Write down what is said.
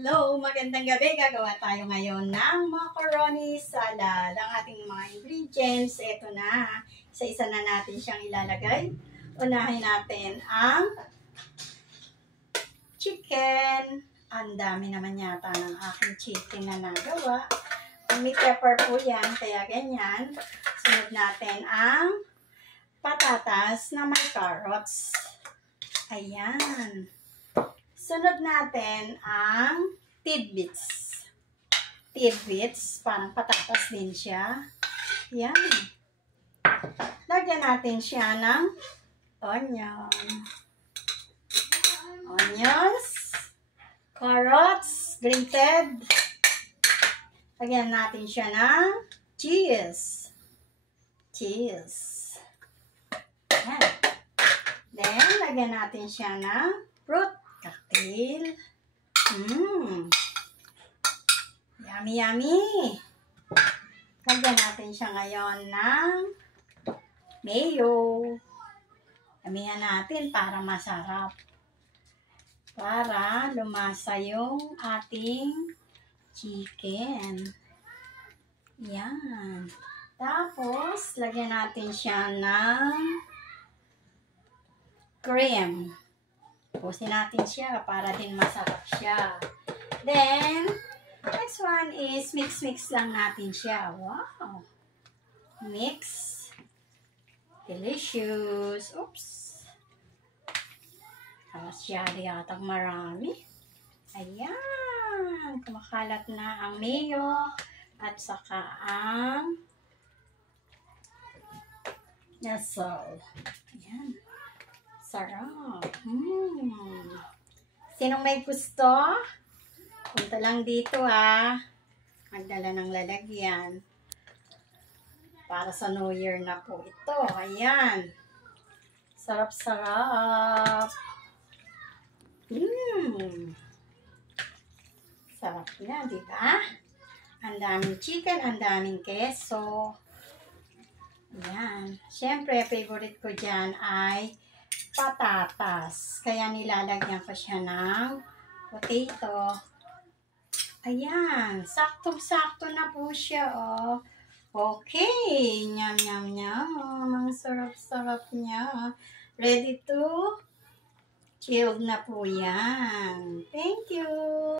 Hello, magandang gabi. Gagawa tayo ngayon ng macaroni salad. Ang ating mga ingredients, ito na. Isa-isa na natin siyang ilalagay. Unahin natin ang chicken. Ang dami naman yata ng aking chicken na nagawa. May pepper po yan, kaya ganyan. Sunod natin ang patatas na may carrots. Ayan. Sunod natin ang tidbits. Tidbits, parang patatas din siya. Yan. Lagyan natin siya ng onion. Onions, carrots, grated. Lagyan natin siya ng cheese. Cheese. Yan. Then, lagyan natin siya ng fruit cocktail. Yummy, yummy. Lagyan natin siya ngayon ng mayo. Damihan natin para masarap. Para lumasa yung ating chicken. Yan. Tapos, lagyan natin siya ng cream. Pusin natin siya para din masarap siya. Then, next one is mix lang natin siya. Wow! Mix. Delicious. Oops. Masyado yatang marami. Ayan. Kumakalat na ang mayo at saka ang nasal. Ayan. Sarap. Sinong may gusto? Punta lang dito magdala ng lalagyan. Para sa New Year na po ito. Ayan. Sarap-sarap. Sarap na, di ba? Ang daming chicken, ang daming keso. Ayan. Siyempre, favorite ko dyan ay patatas. Kaya nilalagyan ko siya ng potato. Ayan. Saktong-sakto na po siya, oh. Okay. Nyam, nyam, nyam. Ang sarap-sarap niya. Ready to chilled na po yan. Thank you.